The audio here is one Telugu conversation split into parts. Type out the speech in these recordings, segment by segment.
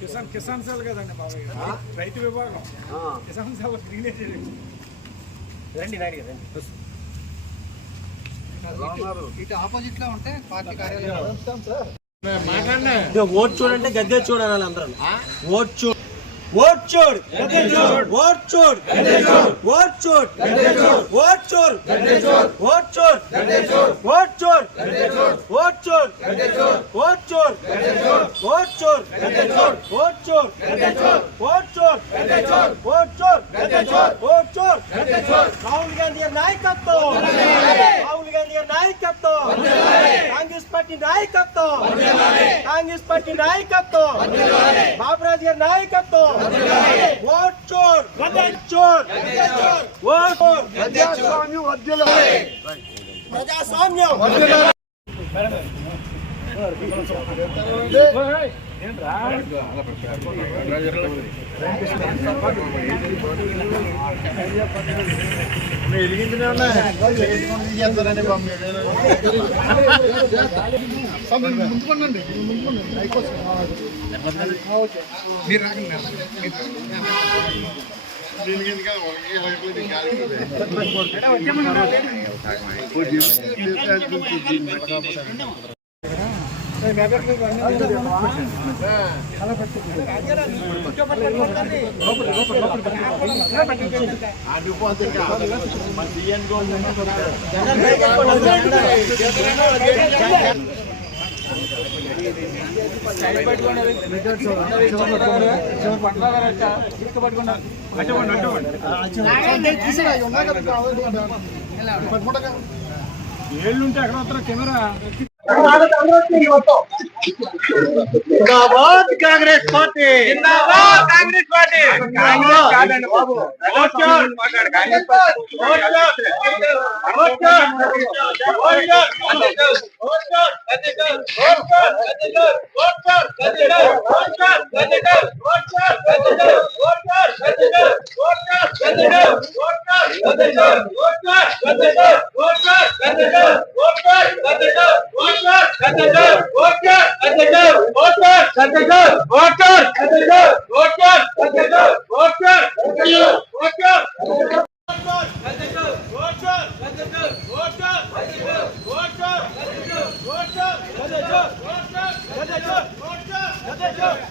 కిసాన్ కిసాన్ సెల్ కదండి బాబాయ్ రైతు విభాగం. కిసాన్ సెల్ గ్రీనేజ్ రండి రండి. ఇటు ఆపోజిట్లో ఉంటే పార్టీ కార్యాలయం ఓట్ చూడంటే గద్దె చూడాలి అందరూ. ఓట్ చూడు ఓట్ చూడు ఓట్ చూడు ఓట్ చూడు ఓట్ చూడు ఓట్ చూడు ఓట్ చూడు ఓట్ చూడు ఓట్ చూడు కేసీఆర్ నాయకత్వం. కాంగ్రెస్ పార్టీ నాయకత్వం. కాంగ్రెస్ పార్టీ నాయకత్వం. బాబురాజు గారి నాయకత్వం. ఓట్ చోర్. చోర్. ప్రజాస్వామ్యం వద్దులు ప్రజాస్వామ్యం వెలిగించనే ముందుకోండి మీరు రాకండి వచ్చేమన్నా ఏళ్ళుంటే అక్కడ వస్తారు? కెమెరా? జిందాబాద్ కాంగ్రెస్ పార్టీ జిందాబాద్ కాంగ్రెస్ పార్టీ కాంగ్రెస్ కాదండి బాబు ఓట్ చోర్ మాట్లాడు Congress party Let's go!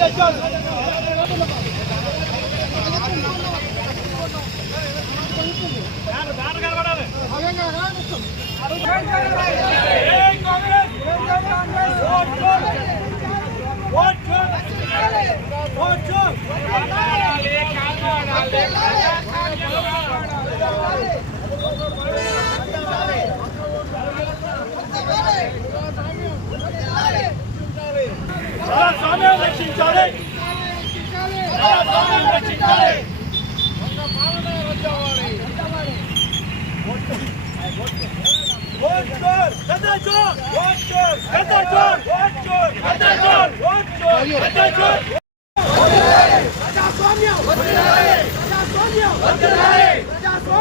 Let's go!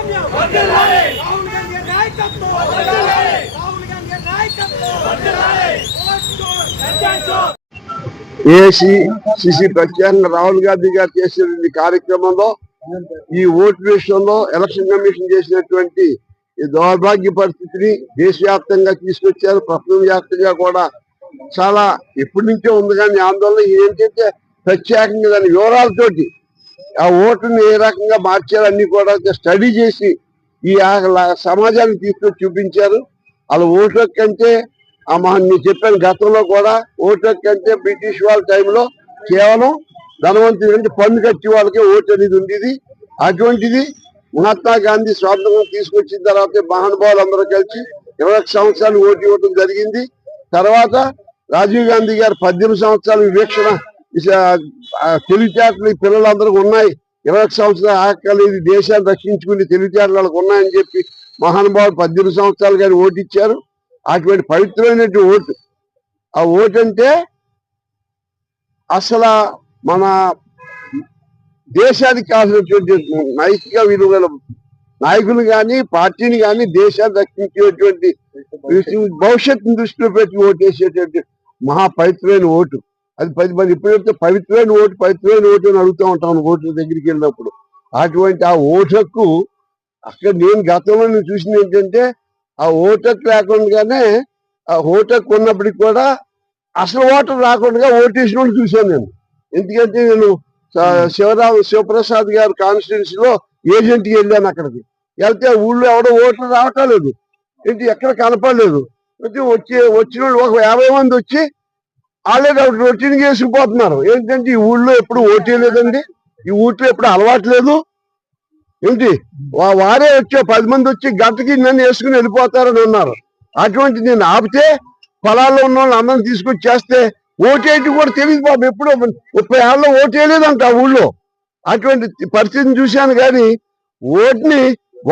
Rahul Gandhi నాయకత్వం వందనాలి రాహుల్ గాంధీ ఏసీ సిసి ప్రత్యేకంగా రాహుల్ గాంధీ గారు చేసిన కార్యక్రమంలో ఈ ఓటు విషయంలో ఎలక్షన్ కమిషన్ చేసినటువంటి ఈ దౌర్భాగ్య పరిస్థితిని దేశవ్యాప్తంగా తీసుకొచ్చారు. ప్రపంచవ్యాప్తంగా కూడా చాలా ఎప్పటి నుంచో ఉంది కానీ ఆందోళన ఏంటంటే ప్రత్యేకంగా దాని వివరాలతోటి ఆ ఓటుని ఏ రకంగా మార్చారని కూడా స్టడీ చేసి ఈ సమాజాన్ని సమాజానికి తీసుకొచ్చి చూపించారు. వాళ్ళ ఓట్ల కంటే నేను చెప్పాను గతంలో కూడా ఓట్ల కంటే బ్రిటిష్ వాళ్ళ టైంలో కేవలం ధనవంతుడి అంటే పన్ను కట్టి వాళ్ళకే ఓటు అనేది ఉండేది. అటువంటిది మహాత్మా గాంధీ స్వాతంత్రం తీసుకొచ్చిన తర్వాత మహానుభావులు అందరూ కలిసి ఇరవై ఒక్క సంవత్సరాలు ఓటు ఇవ్వడం జరిగింది. తర్వాత రాజీవ్ గాంధీ గారు పద్దెనిమిది సంవత్సరాల వివేక్షణ తెలివితేటలు పిల్లలందరికీ ఉన్నాయి. ఇరవై సంవత్సరాలు సంవత్సరాల ఆకలి ఇది దేశాన్ని రక్షించుకుని తెలివితేటలు వాళ్ళకు ఉన్నాయని చెప్పి మహానుభావులు పద్దెనిమిది సంవత్సరాలు కానీ ఓటు ఇచ్చారు. అటువంటి పవిత్రమైనటువంటి ఓటు. ఆ ఓటు అంటే అసలు మన దేశానికి కావాల్సినటువంటి నైతిక విలువల నాయకులు కానీ పార్టీని కానీ దేశాన్ని రక్షించేటువంటి భవిష్యత్తును దృష్టిలో పెట్టి ఓటేసేటువంటి మహా పవిత్రమైన ఓటు. అది పది మంది ఎప్పుడైతే పవిత్రమైన ఓటు పవిత్రమైన ఓటు అని అడుగుతూ ఉంటాను ఓట్ల దగ్గరికి వెళ్ళినప్పుడు. అటువంటి ఆ ఓటకు అక్కడ నేను గతంలో నేను చూసింది ఏంటంటే ఆ ఓటకు లేకుండానే ఆ ఓటకు ఉన్నప్పటికి కూడా అసలు ఓటర్ రాకుండా ఓటేసిన వాళ్ళు చూశాను నేను. ఎందుకంటే నేను శివరావు శివప్రసాద్ గారు కాన్స్టిట్యున్సీలో ఏజెంట్కి వెళ్ళాను అక్కడికి. వెళ్తే ఊళ్ళో ఎవడో ఓటర్ రావటం లేదు ఏంటి ఎక్కడ కనపడలేదు. అయితే వచ్చి వచ్చిన ఒక యాభై మంది వచ్చి ఆల్రెడీ రొటీన్ చేసుకుపోతున్నారు. ఏంటంటే ఈ ఊళ్ళో ఎప్పుడు ఓటే లేదండి. ఈ ఊట్లో ఎప్పుడు అలవాటు లేదు. ఏంటి? వారే వచ్చే పది మంది వచ్చి గంటకి నన్ను వేసుకుని వెళ్ళిపోతారని అన్నారు. అటువంటి నేను ఆపితే పొలాల్లో ఉన్న వాళ్ళు అందరం తీసుకొచ్చి చేస్తే ఓటేటి కూడా తెలియదు బాబు. ఎప్పుడు ముప్పై ఏళ్ళలో ఓటేయలేదంట ఆ ఊళ్ళో. అటువంటి పరిస్థితిని చూశాను కానీ ఓటుని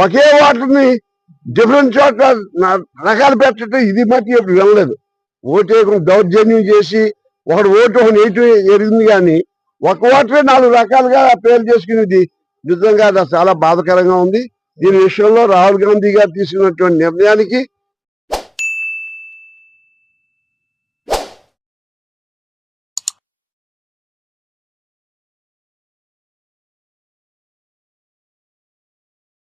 ఒకే వాటర్ని డిఫరెంట్ చోట్ల రకాలు పెట్టడం ఇది మట్టి ఎప్పుడు వినలేదు. ఓటు దౌర్జన్యం చేసి ఒకడు ఓటు ఒకటి వేయటం ఎరిగింది కానీ ఒక ఓటరే నాలుగు రకాలుగా పేరు చేసుకునేది నిజంగా అది చాలా బాధకరంగా ఉంది. దీని విషయంలో రాహుల్ గాంధీ గారు తీసుకున్నటువంటి నిర్ణయానికి